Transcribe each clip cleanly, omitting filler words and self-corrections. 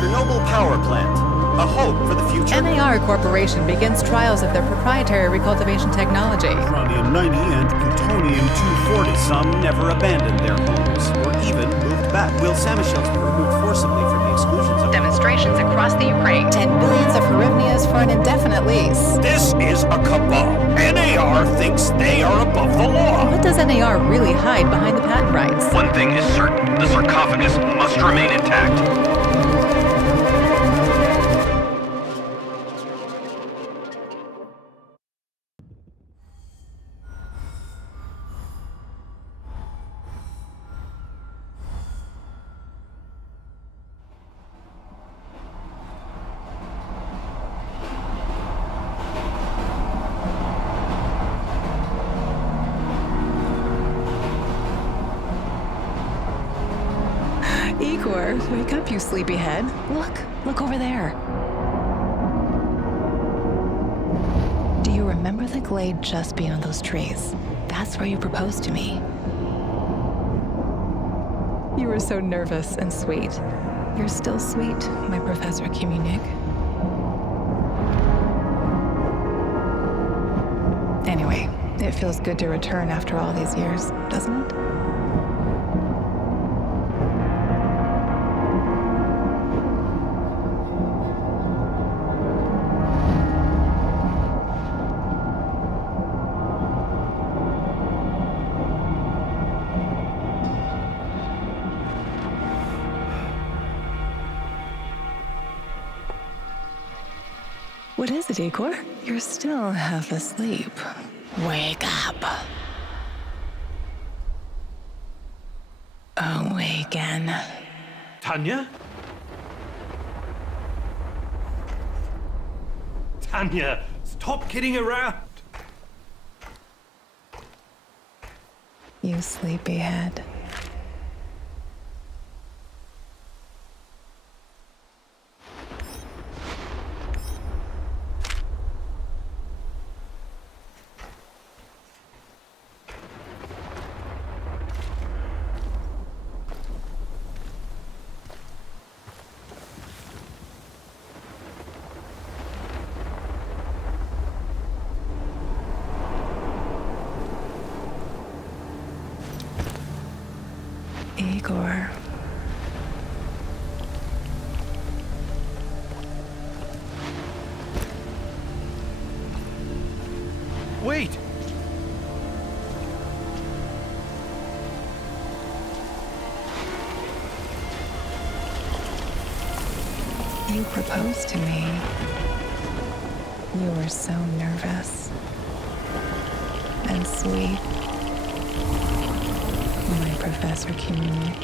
Chernobyl power plant. A hope for the future. NAR Corporation begins trials of their proprietary recultivation technology. Uranium-90 and plutonium-240. Some never abandoned their homes, or even moved back. Will Samoshells be removed forcibly from the exclusion zone? Demonstrations across the Ukraine. 10 billions of hryvnias for an indefinite lease. This is a cabal. NAR thinks they are above the law. What does NAR really hide behind the patent rights? One thing is certain. The sarcophagus must remain intact. Igor, wake up, you sleepyhead. Look over there. Do you remember the glade just beyond those trees? That's where you proposed to me. You were so nervous and sweet. You're still sweet, my Professor Kiminik. Anyway, it feels good to return after all these years, doesn't it? What is it, Igor? You're still half asleep. Wake up. Awaken. Tanya? Tanya, stop kidding around. You sleepyhead. Igor. Wait! You proposed to me. You were so nervous and sweet. My Professor Kiminik.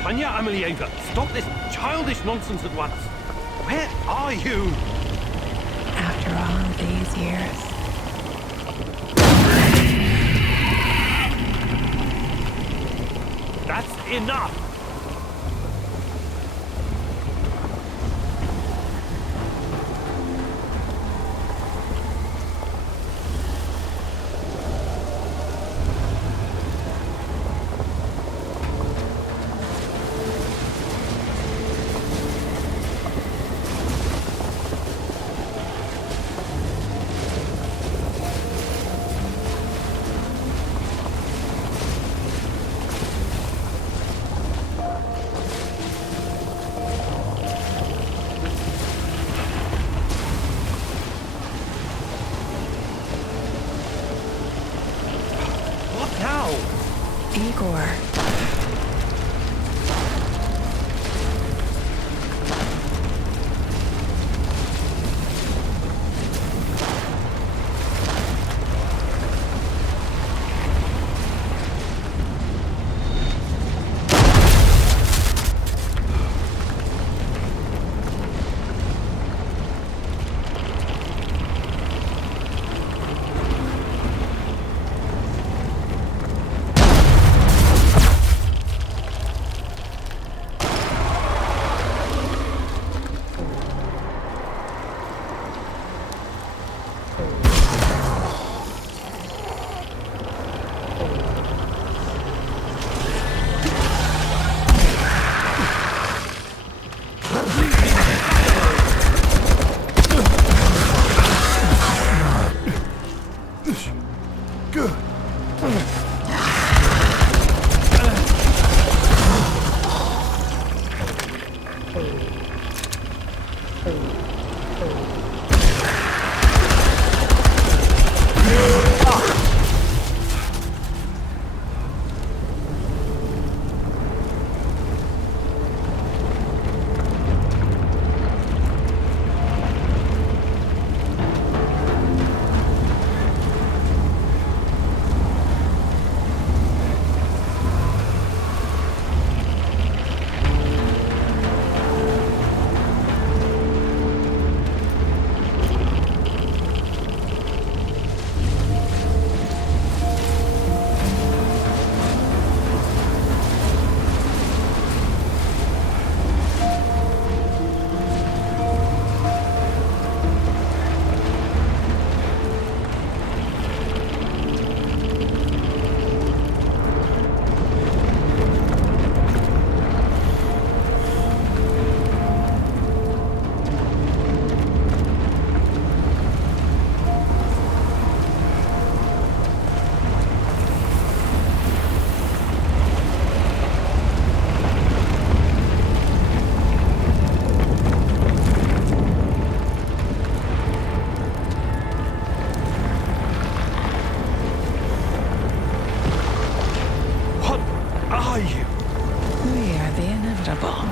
Tanya Amelieva, stop this childish nonsense at once. Where are you? After all these years. That's enough! inevitable.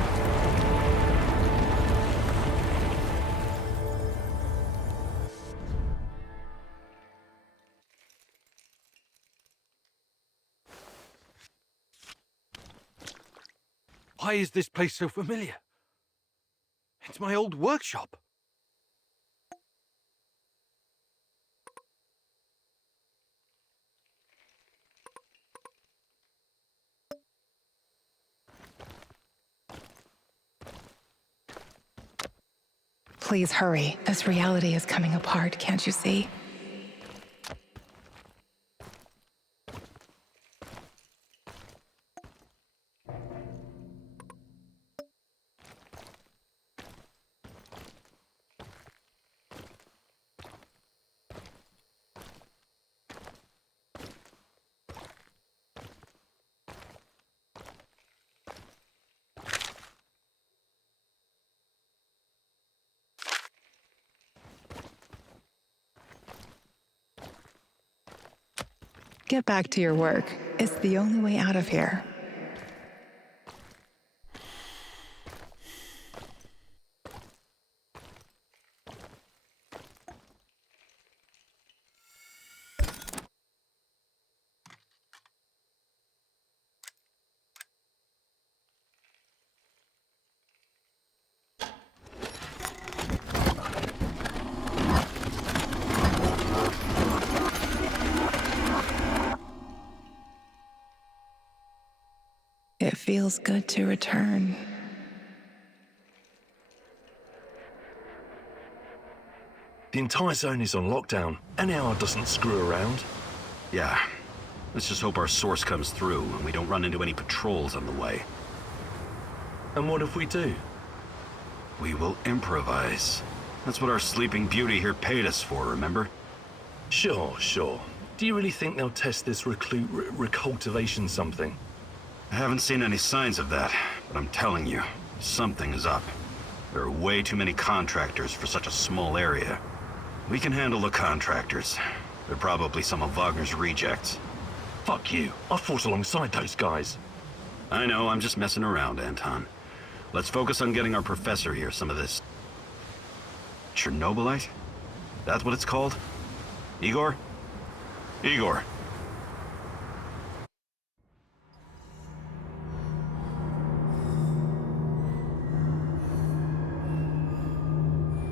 Why is this place so familiar? It's my old workshop. Please hurry. This reality is coming apart, can't you see? Get back to your work. It's the only way out of here. It feels good to return. The entire zone is on lockdown. NAR doesn't screw around. Yeah. Let's just hope our source comes through and we don't run into any patrols on the way. And what if we do? We will improvise. That's what our Sleeping Beauty here paid us for, remember? Sure. Do you really think they'll test this recultivation something? I haven't seen any signs of that, but I'm telling you, something is up. There are way too many contractors for such a small area. We can handle the contractors. They're probably some of Wagner's rejects. Fuck you. I fought alongside those guys. I know, I'm just messing around, Anton. Let's focus on getting our professor here some of this... Chernobylite? That's what it's called? Igor? Igor.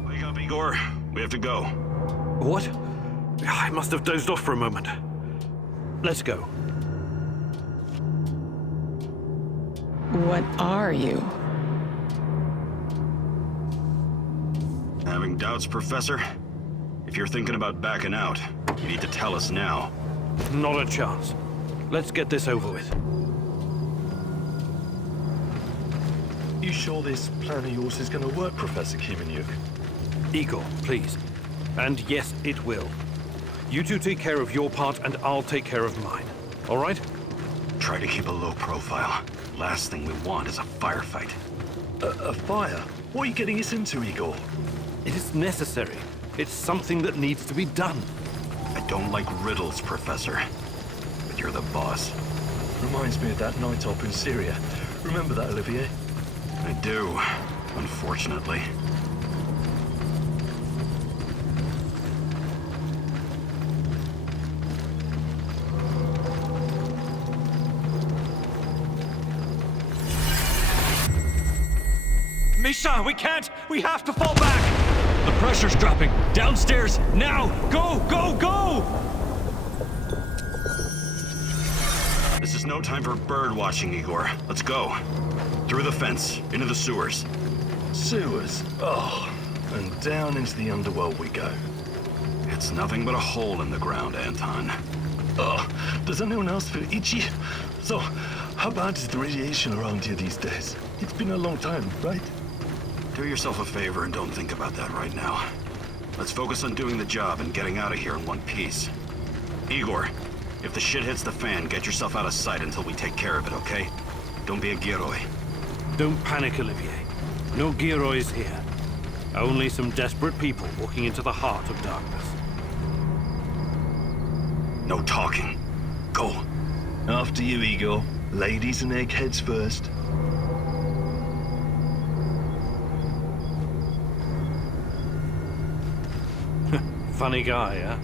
Wake up, Igor. We have to go. What? I must have dozed off for a moment. Let's go. What are you? Having doubts, Professor? If you're thinking about backing out, you need to tell us now. Not a chance. Let's get this over with. You sure this plan of yours is going to work, Professor Kimenyuk? Igor, please. And yes, it will. You two take care of your part, and I'll take care of mine. All right? Try to keep a low profile. Last thing we want is a firefight. A fire? What are you getting us into, Igor? It is necessary. It's something that needs to be done. I don't like riddles, Professor. But you're the boss. Reminds me of that night op in Syria. Remember that, Olivier? I do, unfortunately. Misha, we can't! We have to fall back! The pressure's dropping. Downstairs, now! Go, go, go! This is no time for bird watching, Igor. Let's go. Through the fence, into the sewers. Sewers? Oh, and down into the underworld we go. It's nothing but a hole in the ground, Anton. Oh, does anyone else feel itchy? So, how bad is the radiation around here these days? It's been a long time, right? Do yourself a favor and don't think about that right now. Let's focus on doing the job and getting out of here in one piece. Igor, if the shit hits the fan, get yourself out of sight until we take care of it, okay? Don't be a Gieroi. Don't panic, Olivier. No Giroids here. Only some desperate people walking into the heart of darkness. No talking. Go. After you, Igor. Ladies and eggheads first. Funny guy, huh?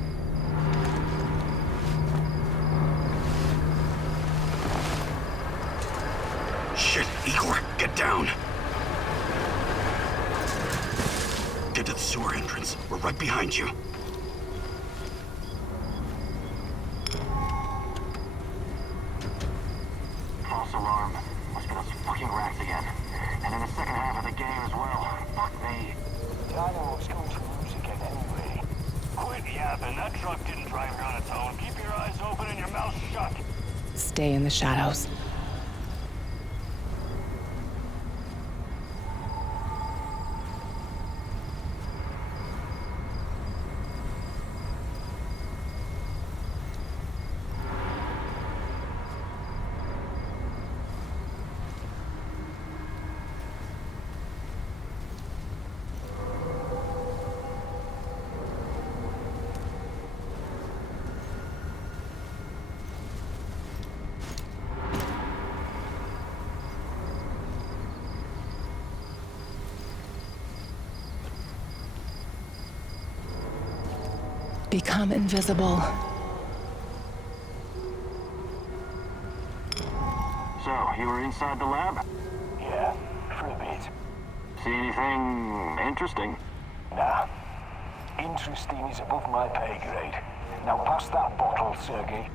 Shit, Igor, get down. Get to the sewer entrance. We're right behind you. False alarm. Must be those fucking rats again. And in the second half of the game as well. Fuck me. I know what's going to lose again anyway. Quit yapping. That truck didn't drive here on its own. Keep your eyes open and your mouth shut. Stay in the shadows. Become invisible. So, you were inside the lab? Yeah, for a bit. See anything interesting? Nah. Interesting is above my pay grade. Now pass that bottle, Sergey.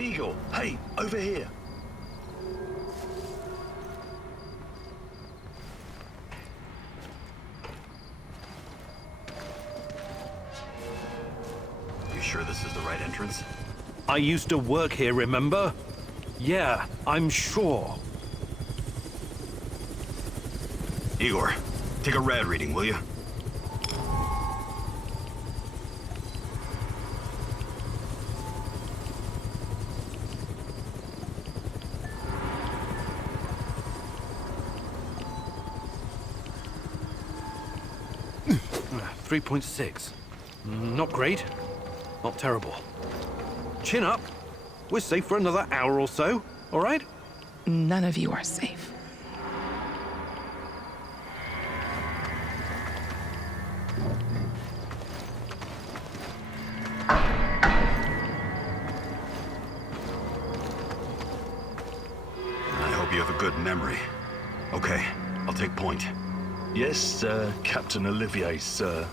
Igor, hey, over here. You sure this is the right entrance? I used to work here, remember? Yeah, I'm sure. Igor, take a rad reading, will you? Uh, 3.6. Not great. Not terrible. Chin up. We're safe for another hour or so, all right? None of you are safe. I hope you have a good memory. Okay, I'll take point. Yes, sir, Captain Olivier, sir.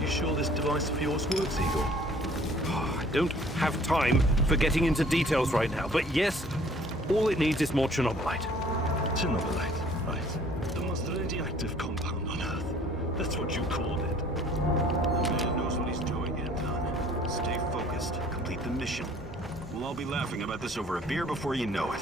You sure this device of yours works, Igor? I don't have time for getting into details right now, but yes, all it needs is more Chernobylite. Chernobylite, right. The most radioactive compound on Earth. That's what you called it. The man knows what he's doing, Anton. Stay focused. Complete the mission. We'll all be laughing about this over a beer before you know it.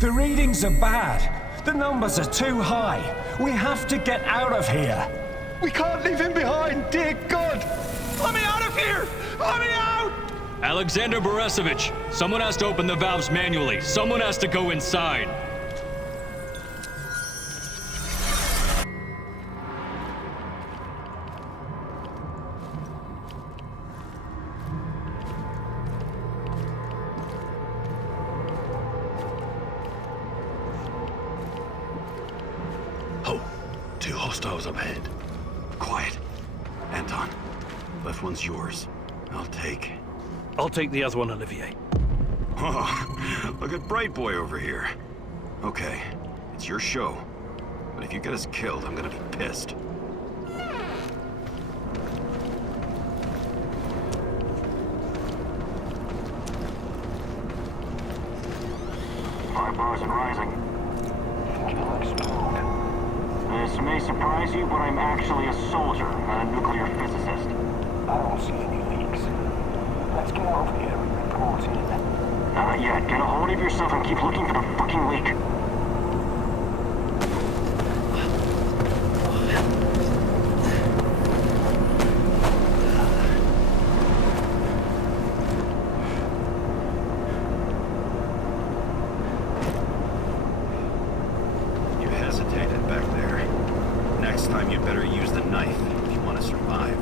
The readings are bad. The numbers are too high. We have to get out of here. We can't leave him behind, dear God! Let me out of here! Let me out! Alexander Borisovich, someone has to open the valves manually. Someone has to go inside. Oh, two hostiles up ahead. Quiet. Anton, left one's yours. I'll take the other one, Olivier. Oh, look at Bright Boy over here. Okay, it's your show. But if you get us killed, I'm gonna be pissed. 5 bars and rising. It'll explode. This may surprise you, but I'm actually a soldier, not a nuclear physicist. I don't see any leaks. Let's get over here and report in. Not yet. Get a hold of yourself and keep looking for the fucking leak. You hesitated back there. Next time you better use the knife if you want to survive.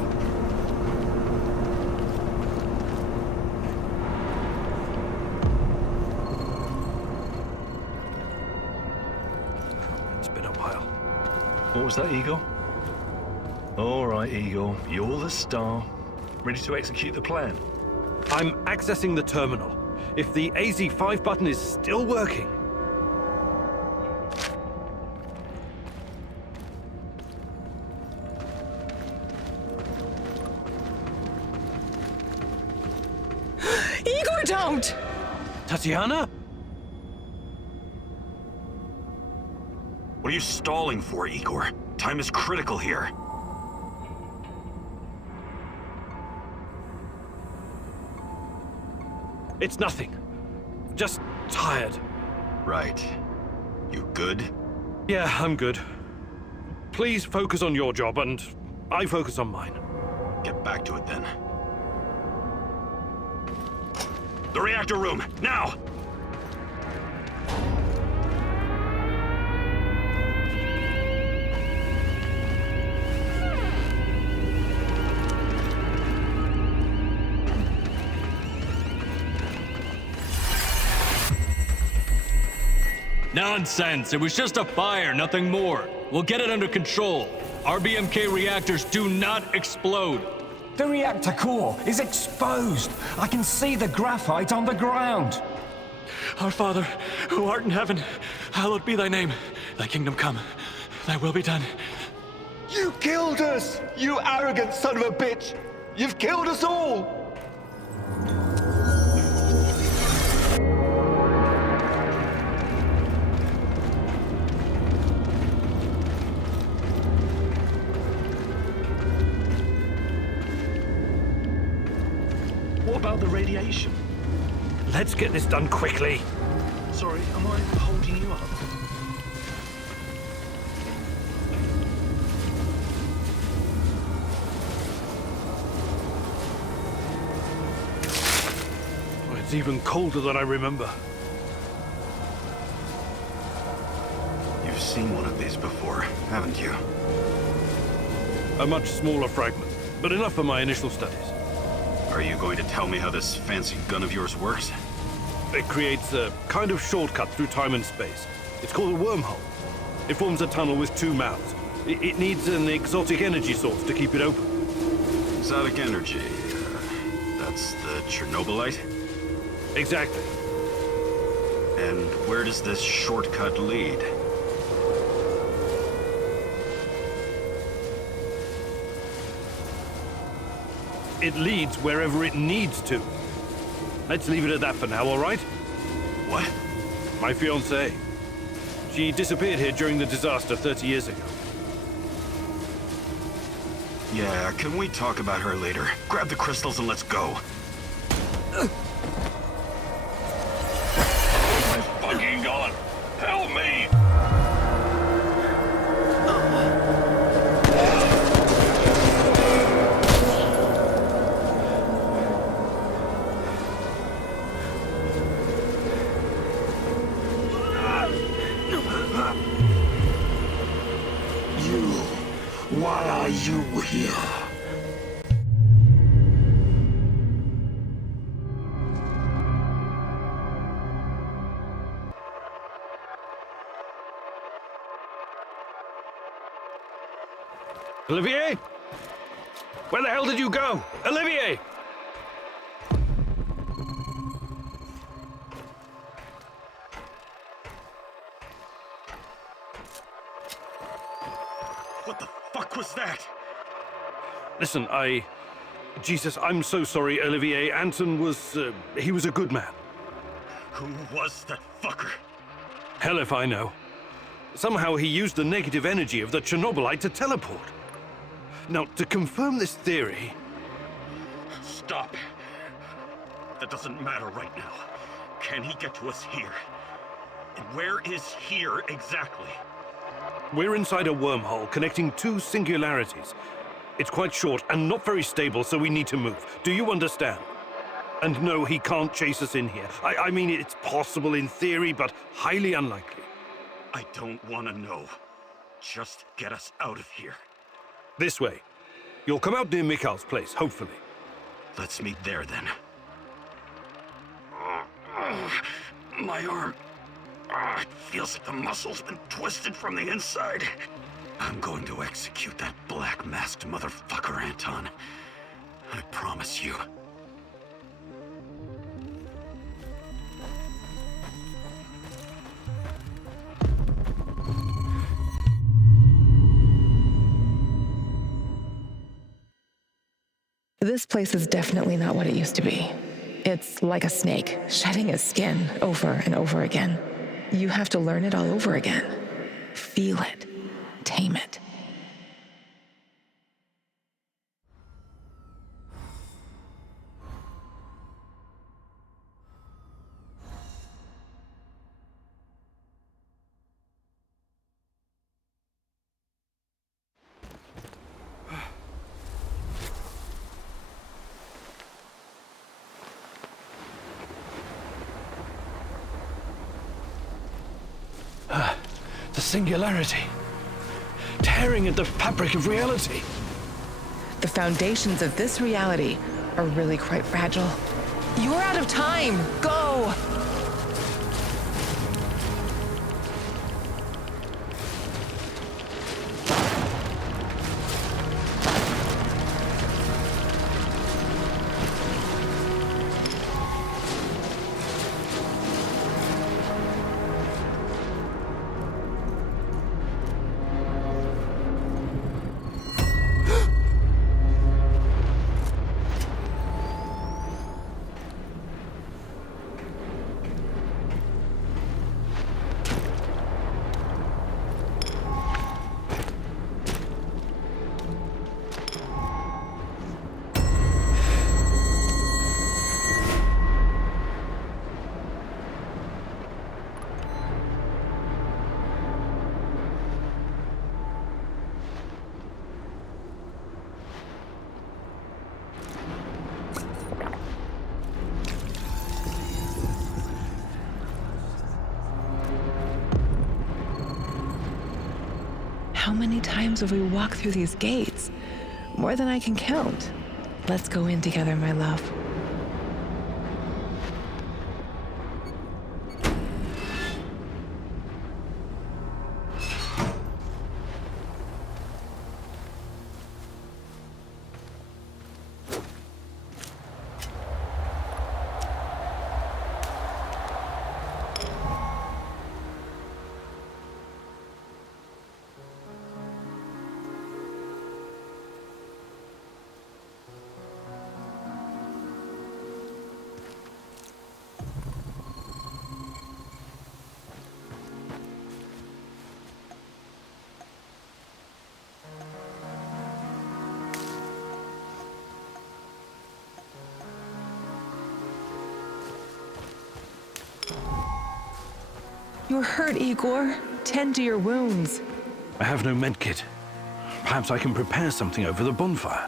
It's been a while. What was that, Eagle? All right, Eagle. You're the star. Ready to execute the plan? I'm accessing the terminal. If the AZ5 button is still working... Igor, don't! Tatiana? What are you stalling for, Igor? Time is critical here. It's nothing. Just tired. Right. You good? Yeah, I'm good. Please focus on your job, and I focus on mine. Get back to it then. The reactor room, now! Nonsense! It was just a fire, nothing more. We'll get it under control. RBMK reactors do not explode. The reactor core is exposed. I can see the graphite on the ground. Our Father, who art in heaven, hallowed be thy name. Thy kingdom come. Thy will be done. You killed us! You arrogant son of a bitch! You've killed us all! What about the radiation? Let's get this done quickly. Sorry, am I holding you up? Oh, it's even colder than I remember. You've seen one of these before, haven't you? A much smaller fragment, but enough for my initial studies. Are you going to tell me how this fancy gun of yours works? It creates a kind of shortcut through time and space. It's called a wormhole. It forms a tunnel with 2 mouths. It needs an exotic energy source to keep it open. Exotic energy. That's the Chernobylite? Exactly. And where does this shortcut lead? It leads wherever it needs to. Let's leave it at that for now, all right? What? My fiancée. She disappeared here during the disaster 30 years ago. Yeah, can we talk about her later? Grab the crystals and let's go. My fucking God! Help me! Olivier? Where the hell did you go? Olivier! What the fuck was that? Listen, Jesus, I'm so sorry, Olivier. Anton was, he was a good man. Who was that fucker? Hell if I know. Somehow he used the negative energy of the Chernobylite to teleport. Now, to confirm this theory... Stop. That doesn't matter right now. Can he get to us here? And where is here exactly? We're inside a wormhole connecting two singularities. It's quite short and not very stable, so we need to move. Do you understand? And no, he can't chase us in here. I mean, it's possible in theory, but highly unlikely. I don't want to know. Just get us out of here. This way. You'll come out near Mikhail's place, hopefully. Let's meet there, then. My arm. It feels like the muscle's been twisted from the inside. I'm going to execute that black-masked motherfucker, Anton. I promise you. This place is definitely not what it used to be. It's like a snake, shedding its skin over and over again. You have to learn it all over again. Feel it. Tame it. The singularity. Tearing at the fabric of reality. The foundations of this reality are really quite fragile. You're out of time! Go! How many times have we walked through these gates? More than I can count. Let's go in together, my love. You're hurt, Igor. Tend to your wounds. I have no medkit. Perhaps I can prepare something over the bonfire.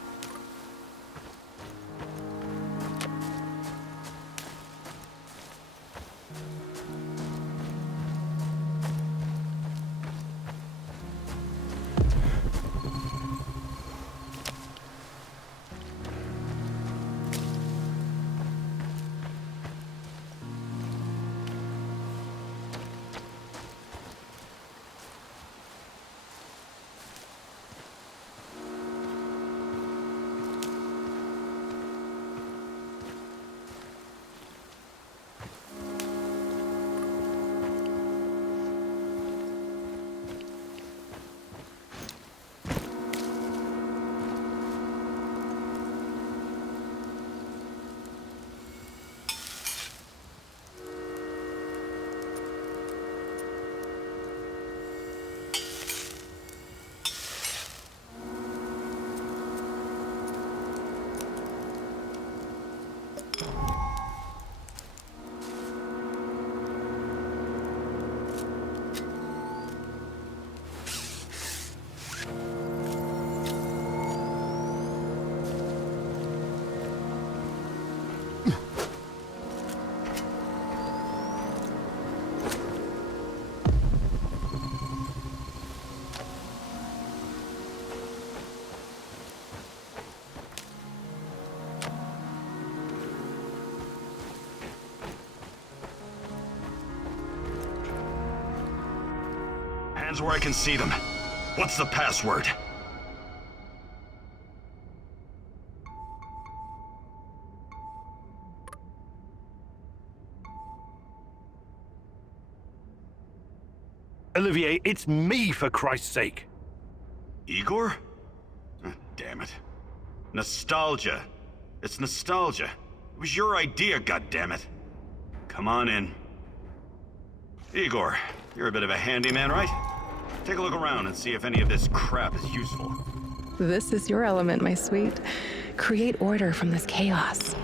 hands where I can see them. What's the password? Olivier, it's me, for Christ's sake. Igor? Damn it. Nostalgia. It's nostalgia. It was your idea, goddammit. Come on in. Igor, you're a bit of a handyman, right? Take a look around and see if any of this crap is useful. This is your element, my sweet. Create order from this chaos.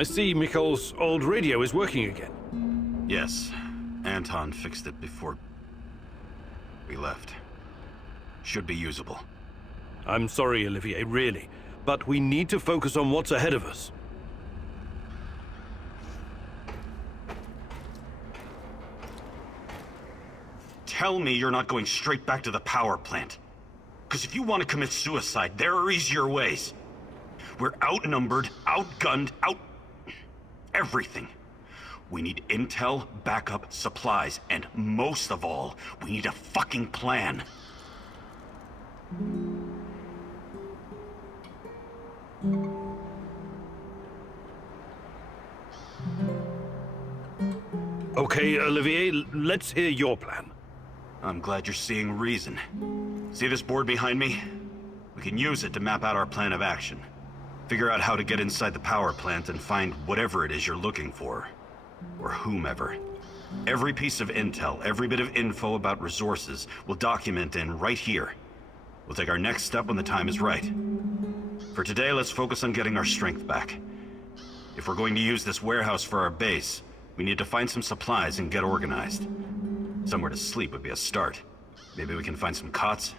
I see Mikol's old radio is working again. Yes. Anton fixed it before we left. Should be usable. I'm sorry, Olivier, really. But we need to focus on what's ahead of us. Tell me you're not going straight back to the power plant. Because if you want to commit suicide, there are easier ways. We're outnumbered, outgunned, everything. We need intel, backup, supplies, and most of all, we need a fucking plan. Okay, Olivier, let's hear your plan. I'm glad you're seeing reason. See this board behind me? We can use it to map out our plan of action. Figure out how to get inside the power plant and find whatever it is you're looking for. Or whomever. Every piece of intel, every bit of info about resources, we'll document in right here. We'll take our next step when the time is right. For today, let's focus on getting our strength back. If we're going to use this warehouse for our base, we need to find some supplies and get organized. Somewhere to sleep would be a start. Maybe we can find some cots.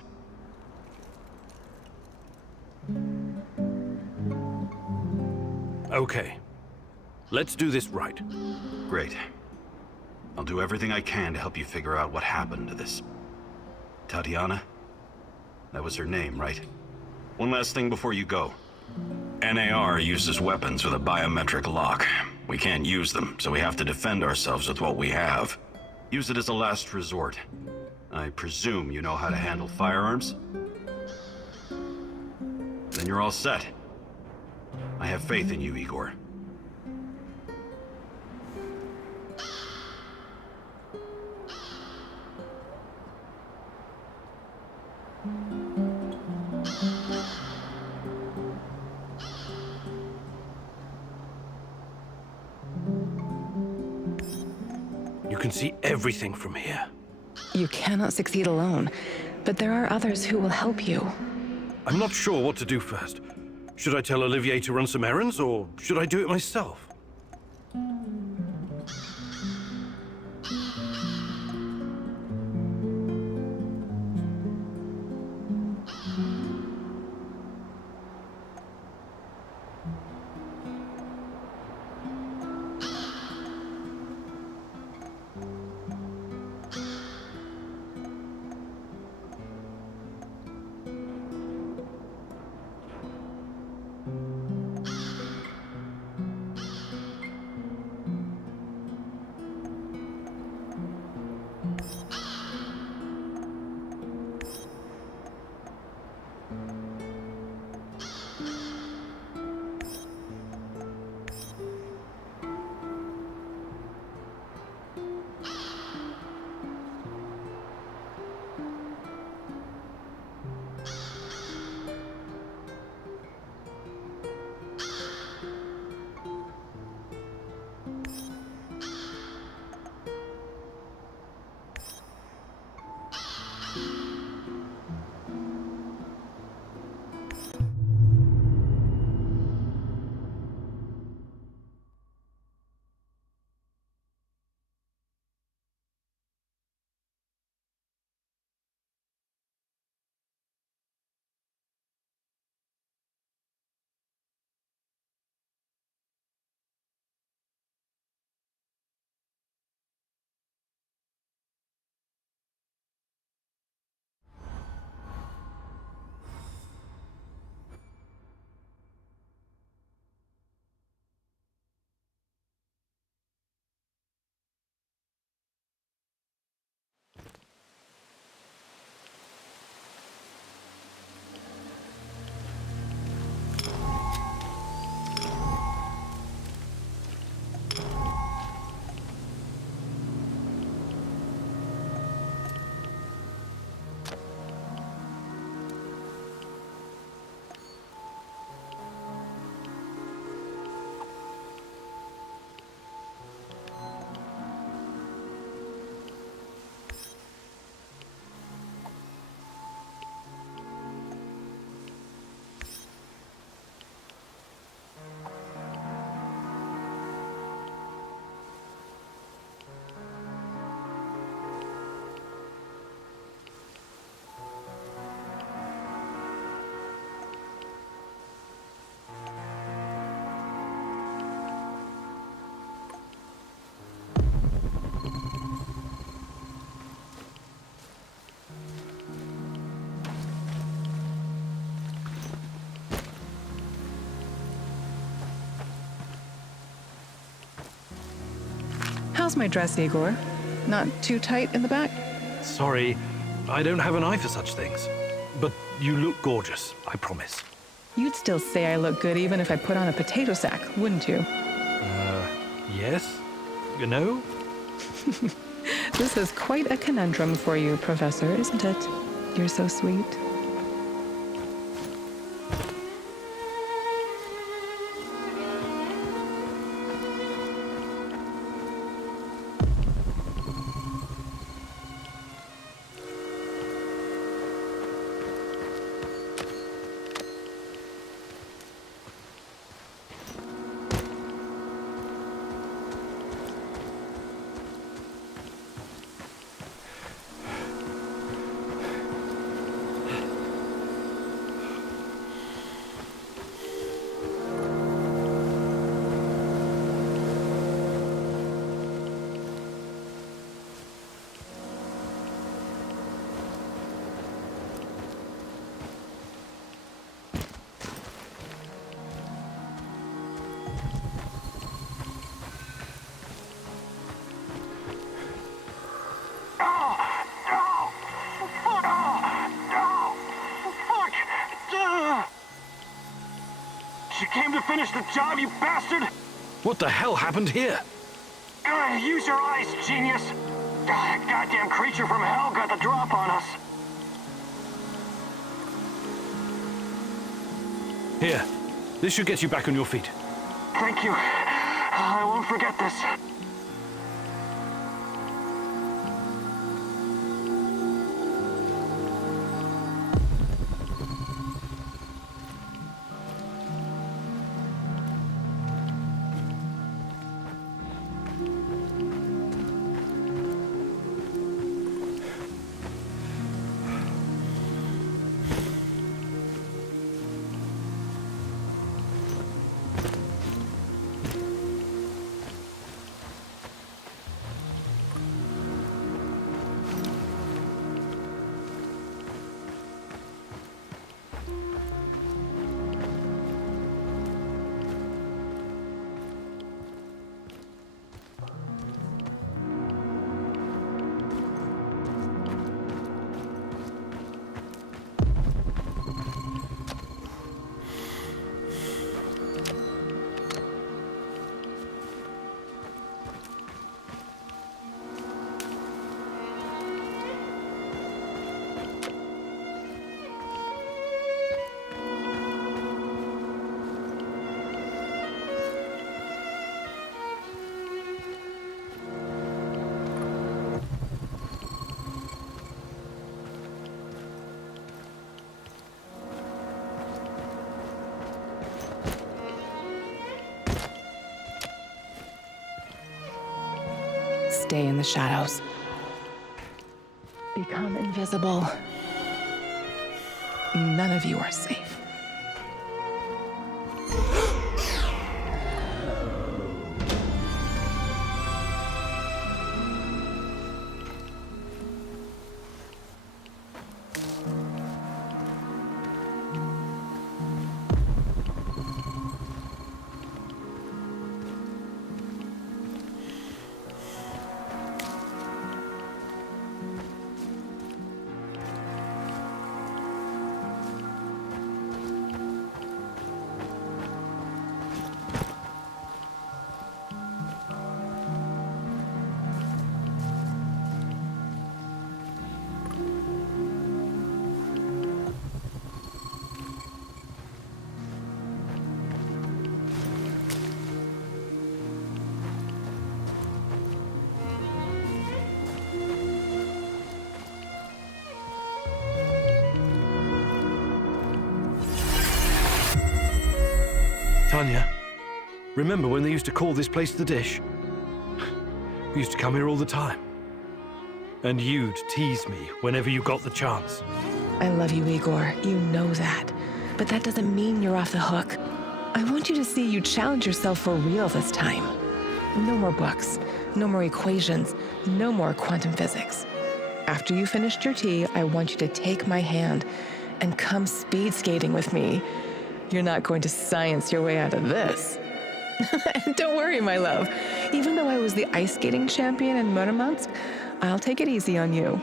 Okay. Let's do this right. Great. I'll do everything I can to help you figure out what happened to this... Tatiana? That was her name, right? One last thing before you go. NAR uses weapons with a biometric lock. We can't use them, so we have to defend ourselves with what we have. Use it as a last resort. I presume you know how to handle firearms? Then you're all set. I have faith in you, Igor. You can see everything from here. You cannot succeed alone, but there are others who will help you. I'm not sure what to do first. Should I tell Olivier to run some errands, or should I do it myself? How's my dress, Igor? Not too tight in the back? Sorry, I don't have an eye for such things. But you look gorgeous, I promise. You'd still say I look good even if I put on a potato sack, wouldn't you? Yes? You know? This is quite a conundrum for you, Professor, isn't it? You're so sweet. You came to finish the job, you bastard! What the hell happened here? Use your eyes, genius! Goddamn creature from hell got the drop on us. Here, this should get you back on your feet. Thank you. I won't forget this. stay in the shadows. Become invisible. None of you are safe. Tanya, remember when they used to call this place the Dish? We used to come here all the time. And you'd tease me whenever you got the chance. I love you, Igor. You know that. But that doesn't mean you're off the hook. I want you to see you challenge yourself for real this time. No more books, no more equations, no more quantum physics. After you finished your tea, I want you to take my hand and come speed skating with me. You're not going to science your way out of this. Don't worry, my love. Even though I was the ice skating champion in Murmansk, I'll take it easy on you.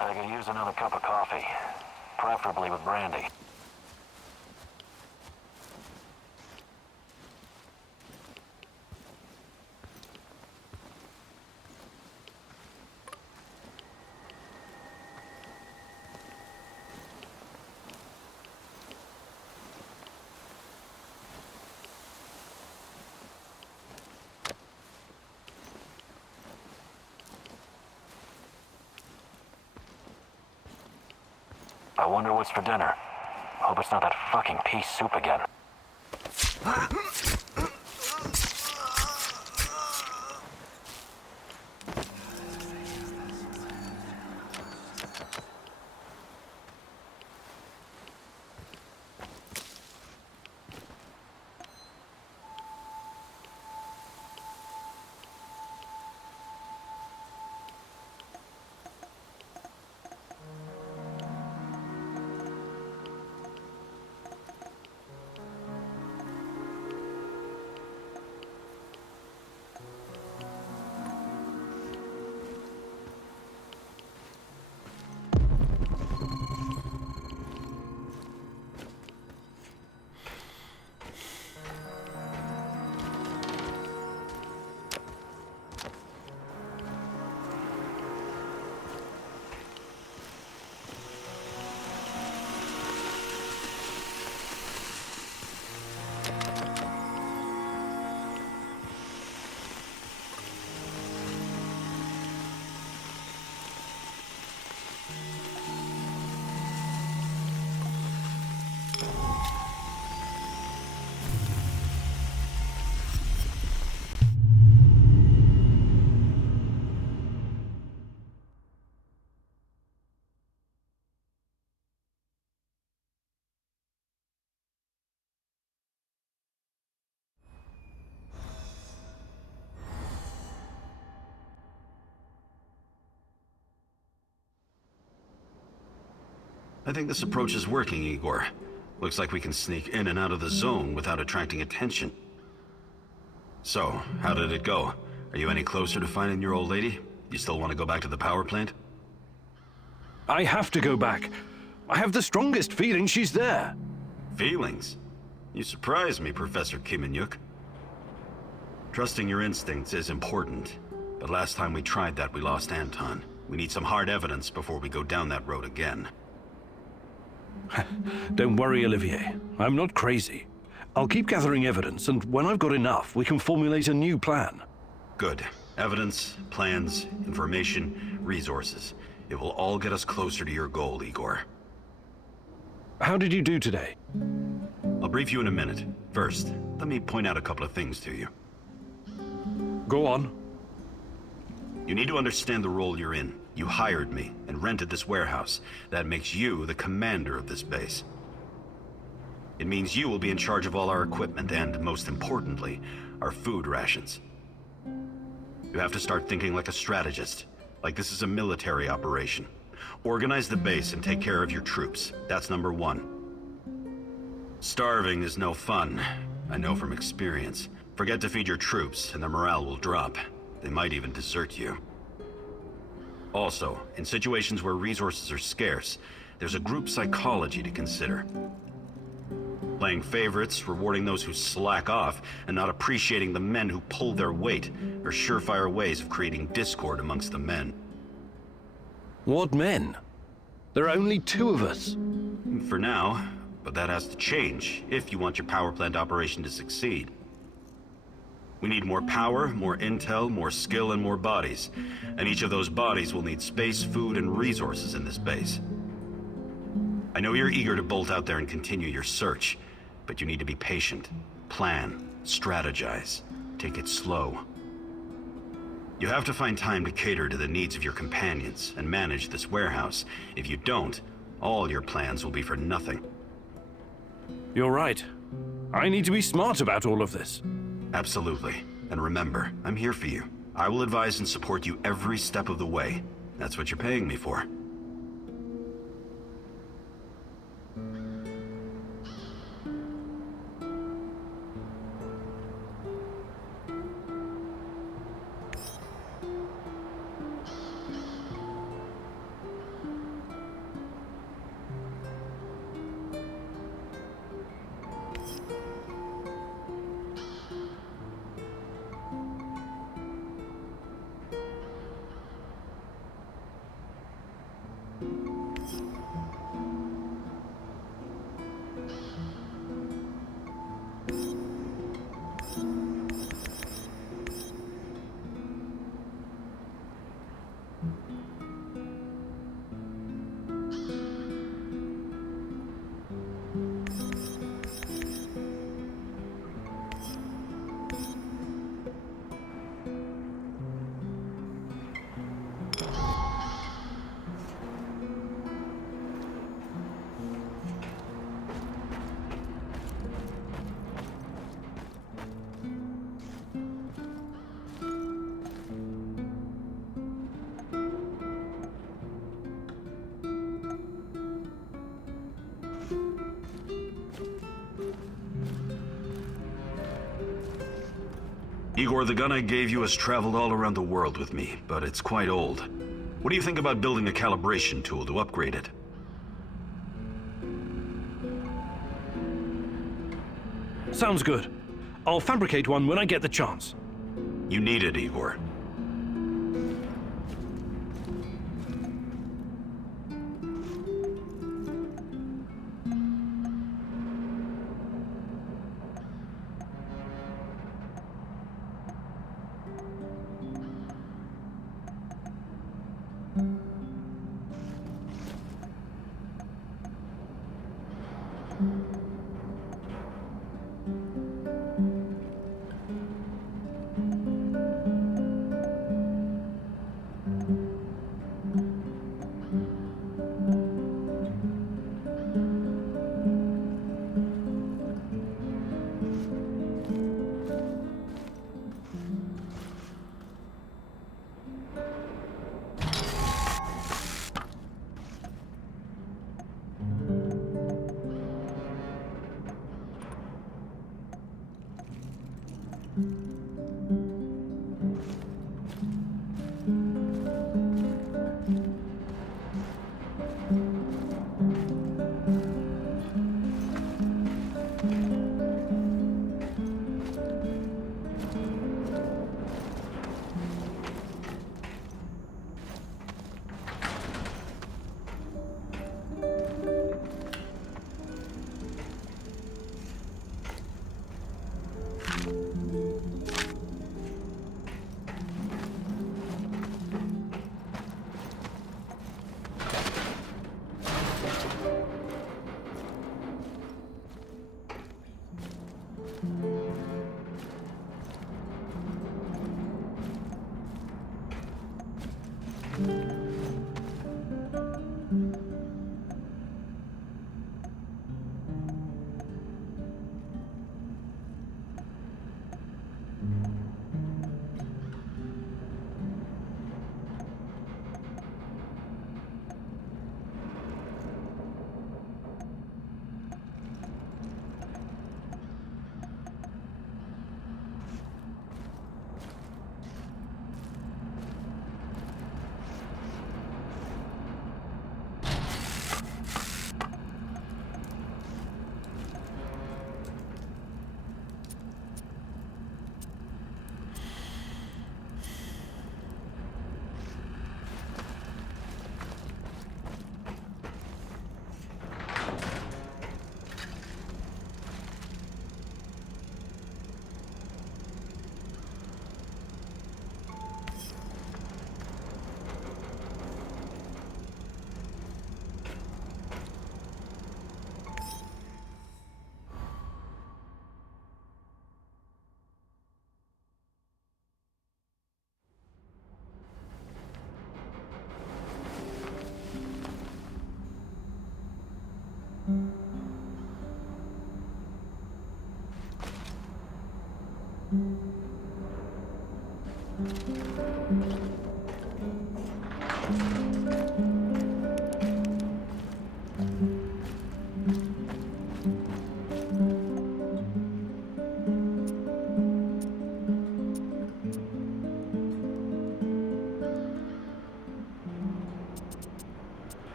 I could use another cup of coffee, preferably with brandy. I wonder what's for dinner. Hope it's not that fucking pea soup again. I think this approach is working, Igor. Looks like we can sneak in and out of the zone without attracting attention. So, how did it go? Are you any closer to finding your old lady? You still want to go back to the power plant? I have to go back. I have the strongest feeling she's there. Feelings? You surprise me, Professor Kimenyuk. Trusting your instincts is important, but last time we tried that, we lost Anton. We need some hard evidence before we go down that road again. Don't worry, Olivier. I'm not crazy. I'll keep gathering evidence, and when I've got enough, we can formulate a new plan. Good. Evidence, plans, information, resources. It will all get us closer to your goal, Igor. How did you do today? I'll brief you in a minute. First, let me point out a couple of things to you. Go on. You need to understand the role you're in. You hired me and rented this warehouse. That makes you the commander of this base. It means you will be in charge of all our equipment and, most importantly, our food rations. You have to start thinking like a strategist, like this is a military operation. Organize the base and take care of your troops. That's number one. Starving is no fun. I know from experience. Forget to feed your troops and their morale will drop. They might even desert you. Also, in situations where resources are scarce, there's a group psychology to consider. Playing favorites, rewarding those who slack off, and not appreciating the men who pull their weight are surefire ways of creating discord amongst the men. What men? There are only 2 of us. For now, but that has to change if you want your power plant operation to succeed. We need more power, more intel, more skill, and more bodies. And each of those bodies will need space, food, and resources in this base. I know you're eager to bolt out there and continue your search, but you need to be patient, plan, strategize, take it slow. You have to find time to cater to the needs of your companions and manage this warehouse. If you don't, all your plans will be for nothing. You're right. I need to be smart about all of this. Absolutely. And remember, I'm here for you. I will advise and support you every step of the way. That's what you're paying me for. Igor, the gun I gave you has traveled all around the world with me, but it's quite old. What do you think about building a calibration tool to upgrade it? Sounds good. I'll fabricate one when I get the chance. You need it, Igor.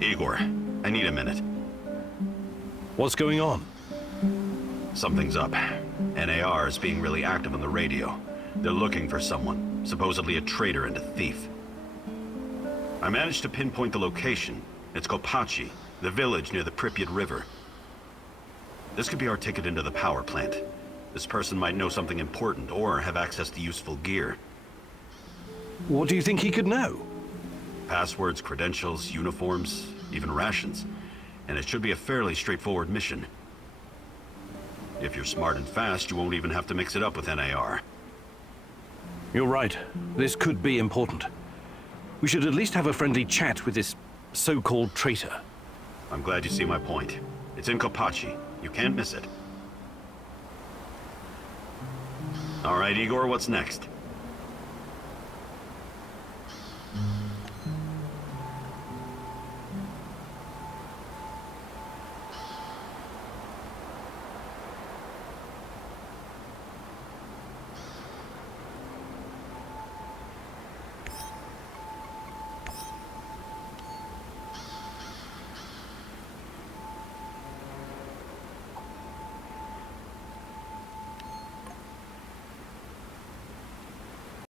Igor, I need a minute. What's going on? Something's up. NAR is being really active on the radio. They're looking for someone, supposedly a traitor and a thief. I managed to pinpoint the location. It's Kopachi, the village near the Pripyat River. This could be our ticket into the power plant. This person might know something important or have access to useful gear. What do you think he could know? Passwords, credentials, uniforms, even rations. And it should be a fairly straightforward mission. If you're smart and fast, you won't even have to mix it up with NAR. You're right. This could be important. We should at least have a friendly chat with this so-called traitor. I'm glad you see my point. It's in Kopachi. You can't miss it. All right, Igor, what's next?